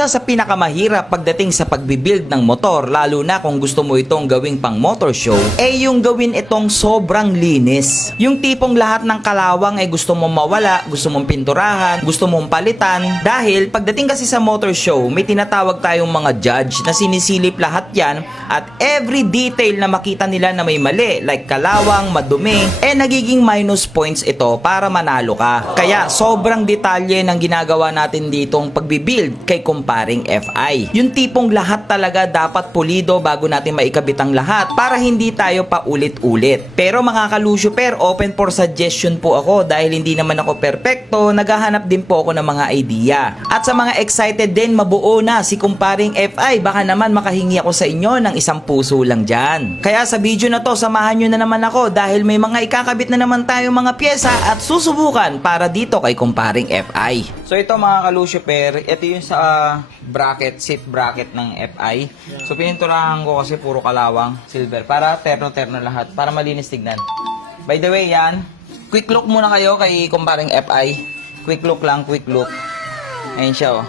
Isa sa pinakamahirap pagdating sa pagbibuild ng motor, lalo na kung gusto mo itong gawing pang motor show, ay yung gawin itong sobrang linis. Yung tipong lahat ng kalawang ay gusto mong mawala, gusto mong pinturahan, gusto mong palitan. Dahil pagdating kasi sa motor show, may tinatawag tayong mga judge na sinisilip lahat yan at every detail na makita nila na may mali, like kalawang, madumi, nagiging minus points ito para manalo ka. Kaya sobrang detalye ng ginagawa natin ditong pagbibuild kay kumparing FI. Yung tipong lahat talaga dapat pulido bago natin maikabit ang lahat para hindi tayo paulit-ulit. Pero mga kalusyuper, open for suggestion po ako dahil hindi naman ako perpekto, naghahanap din po ako ng mga idea. At sa mga excited din mabuo na si kumparing FI, baka naman makahingi ako sa inyo ng isang puso lang dyan. Kaya sa video na to, samahan nyo na naman ako dahil may mga ikakabit na naman tayong mga pyesa at susubukan para dito kay kumparing FI. So ito mga kalusyuper, ito yung sa bracket, seat bracket ng FI. So pininturahan ko kasi puro kalawang silver para terno-terno lahat, para malinis tignan. By the way yan, quick look muna kayo kay kumparing FI. Quick look lang, quick look. Ayan siya oh.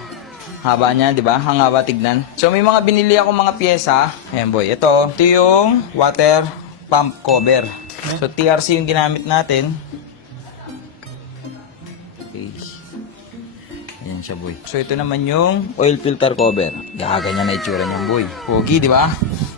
Haba niya, di ba? Ang haba tignan. So may mga binili ako mga pyesa. Ayan boy, ito yung water pump cover. So TRC yung ginamit natin. Okay. Ayan siya boy. So ito naman yung oil filter cover. Ganyan na itsura niyan boy. Pogi, di ba?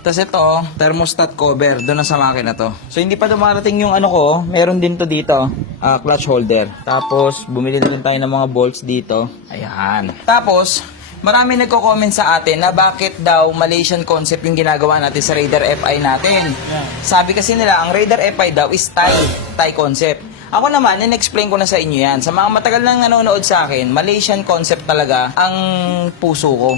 Tapos ito, thermostat cover. Doon na sa makina to. So hindi pa dumarating yung ano ko. Meron din to dito. Clutch holder. Tapos bumili na rin tayo ng mga bolts dito. Ayan. Tapos marami nagko-comment sa atin na bakit daw Malaysian concept yung ginagawa natin sa Raider FI natin. Yeah. Sabi kasi nila, ang Raider FI daw is Thai concept. Ako naman, in-explain ko na sa inyo yan. Sa mga matagal nang nanonood sa akin, Malaysian concept talaga ang puso ko.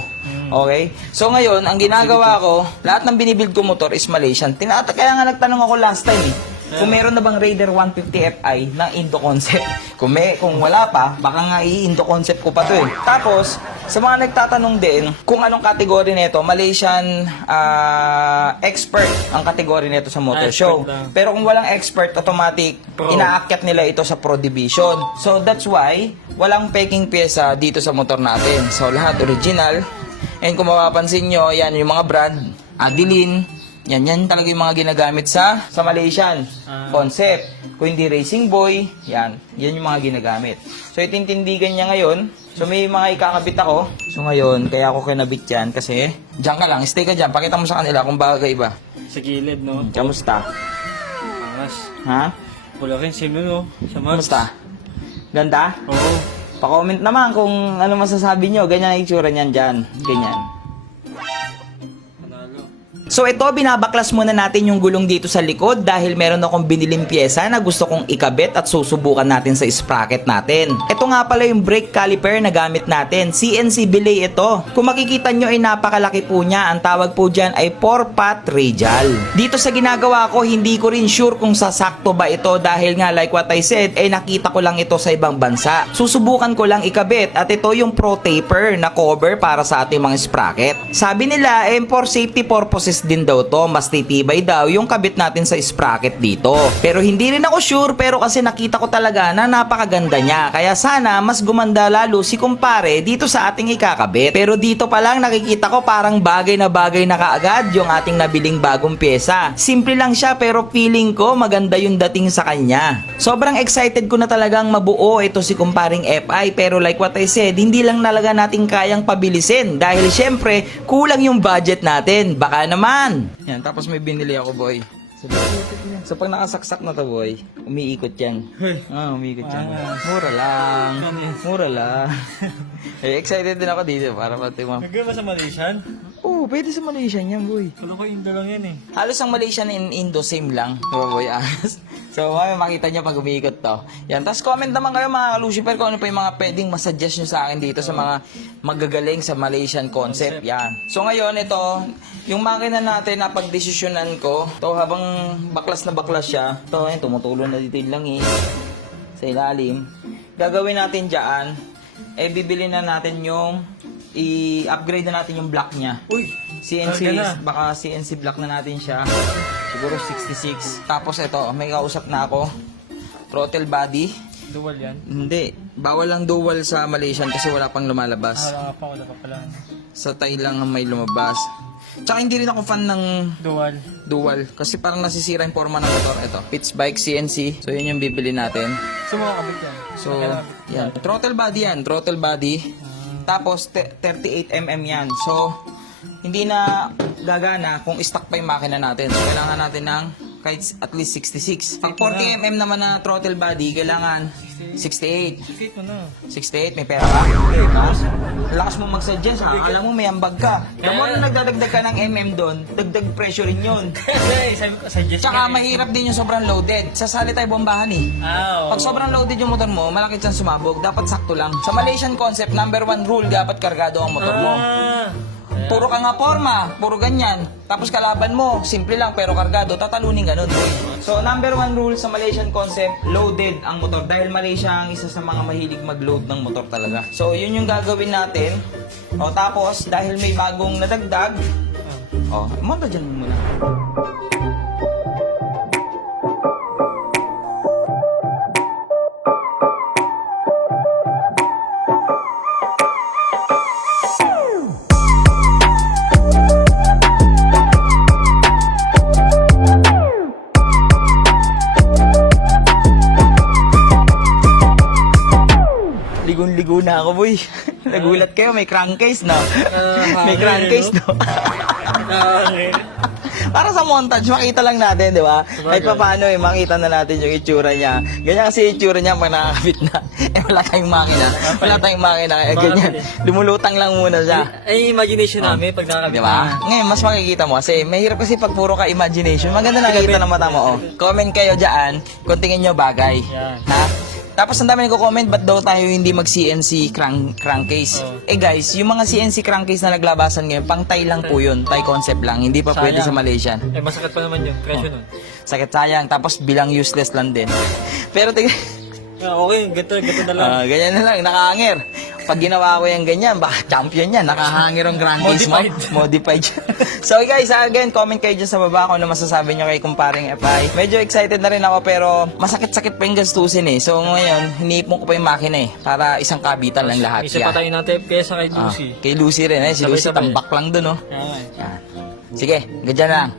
Okay? So ngayon, ang ginagawa ko, lahat ng binibuild ko motor is Malaysian. Kaya nga nagtanong ako last time kung meron na bang Raider 150 Fi ng Indo concept. Kung wala pa, baka nga i-Indo concept ko pa to eh. Tapos, sa mga nagtatanong din kung anong kategory nito, Malaysian expert ang kategory nito sa motor show. Pero kung walang expert, automatic, inaakyat nila ito sa Pro Division. So that's why, walang peking pyesa dito sa motor natin. So lahat original. And kung mapapansin nyo, yan yung mga brand, Adeline, yan talaga yung mga ginagamit sa Malaysian concept. Kung hindi Racing Boy, yan yung mga ginagamit. So itintindigan niya ngayon. So may mga ikakabit ako. So ngayon, kaya ako kinabit yan kasi diyan ka lang, stay ka dyan. Pakita mo sa kanila kung bagay ba. Sa gilid, no? Kamusta? Angas. Ha? Wala kayong sino, no? Sa Mars. Kamusta? Ganda? Oo. Pa-comment naman kung ano masasabi nyo. Ganyan ang itsura niyan dyan. Ganyan. So ito, binabaklas muna natin yung gulong dito sa likod dahil meron akong biniling pyesa na gusto kong ikabit at susubukan natin sa sprocket natin. Ito nga pala yung brake caliper na gamit natin. CNC belay ito. Kung makikita nyo ay napakalaki po niya. Ang tawag po dyan ay 4-pot radial. Dito sa ginagawa ko, hindi ko rin sure kung sasakto ba ito dahil nga like what I said, nakita ko lang ito sa ibang bansa. Susubukan ko lang ikabit at ito yung Pro Taper na cover para sa ating mga sprocket. Sabi nila, for safety purposes din daw to, mas titibay daw yung kabit natin sa sprocket dito. Pero hindi rin ako sure, pero kasi nakita ko talaga na napakaganda niya. Kaya sana mas gumanda lalo si kumpare dito sa ating ikakabit. Pero dito pa lang nakikita ko parang bagay na kaagad yung ating nabiling bagong pyesa. Simple lang siya pero feeling ko maganda yung dating sa kanya. Sobrang excited ko na talagang mabuo ito si kumparing FI, pero like what I said, hindi lang talaga natin kayang pabilisin dahil syempre kulang yung budget natin. Baka naman yan, tapos may binili ako boy. So pag nakasaksak na to boy, umiikot yan. Umiikot yan. Mura lang. Mura lang. Excited din ako dito para pati mga... Nagay ba sa Malaysian? Oo, pwede sa Malaysian yan boy. Kalo ko Indo lang yan eh. Halos ang Malaysian and Indo same lang. Diba boy? So may makita nyo pag umiikot to. Yan, tapos comment naman kayo mga kalusyper kung ano pa yung mga pwedeng masuggest nyo sa akin dito sa mga magagaling sa Malaysian concept. Yan. So ngayon ito, yung makina natin na pagdesisyonan ko, to habang baklas na baklas siya, to ayun, tumutulong na dito yung langis sa ilalim. Gagawin natin dyan, bibili na natin yung i-upgrade na natin yung block niya. Uy! CNC, baka CNC block na natin siya. Siguro 66. Tapos ito, may kausap na ako. Throttle body. Dual yan? Hindi. Bawal lang dual sa Malaysian kasi wala pang lumalabas. Wala pa, wala pa pala. Sa Thai lang ang may lumabas. Tsaka hindi rin ako fan ng Dual. dual kasi parang nasisira yung forma ng motor. Ito, Pitch Bike CNC. So yun yung bibili natin. So, mga kabit yan. So, yan. Throttle body yan. Throttle body. Tapos, 38mm yan. So, hindi na gagana kung stock pa yung makina natin. So, kailangan natin ng kahit at least 66. Pag 40mm naman na throttle body, kailangan 68. Fit mo na. 68, may pera ka? Okay, ha? Lakas mo mag-suggest, ha? Alam mo, may ambag ka. Alam mo, nung nagdadagdag ka ng MM doon, dagdag pressure rin yun. Kasi, sabi ko, suggest Tsaka mahirap din yung sobrang loaded. Sasali tayo bombahan eh. Pag sobrang loaded yung motor mo, malaki chance sumabog. Dapat sakto lang. Sa Malaysian concept, number 1 rule, dapat kargado ang motor mo. Puro ka nga forma, puro ganyan. Tapos kalaban mo, simple lang pero kargado, tatalunin ganun. So, number 1 rule sa Malaysian concept, loaded ang motor. Dahil Malaysia ang isa sa mga mahilig mag-load ng motor talaga. So, yun yung gagawin natin. O, tapos, dahil may bagong nadagdag, monta dyan muna. Ligon-ligo na ako, boy. Nagulat kayo, may crankcase, no? May crankcase, no? Para sa montage, makita lang natin, di ba? Kahit pa paano, makita na natin yung itsura niya. Ganyan kasi yung itsura niya pag nakakabit na. Wala tayong makina. Wala tayong makina. Ganyan. Lumulutang lang muna siya. Ay, imagination namin pag nakakabit. Di ba? Ngayon, mas makikita mo. Kasi mahirap kasi pag puro ka imagination. Maganda nakikita ng mata mo, oh. Comment kayo dyan kung tingin nyo bagay. Yan. Ha? Tapos ang dami nagko-comment, ba't daw tayo hindi mag-CNC crankcase? Eh guys, yung mga CNC crankcase na naglabasan ngayon, pang Thai lang po yun. Thai concept lang, hindi pa pwede sa Malaysian. Eh, masakit pa naman yung presyo nun. Sakit sayang, tapos bilang useless lang din. Pero Okay, gato na lang. ganyan na lang, nakahangir. Pag ginawa ko yung ganyan, baka champion yan. Nakahangir ang crankcase mo. Modified. So guys, again, comment kayo dyan sa baba kung ano masasabi nyo kay kumparing FI. Medyo excited na rin ako pero masakit-sakit pa yung gastusin eh. So ngayon, hinipon ko pa yung makina eh. Para isang kabitan lang lahat. Isa pa tayo natin kesa kay Lucy. Kay Lucy rin eh. Si Lucy Sabay-sabay. tambak lang dun oh. Yan. Yan. Sige, ganyan lang.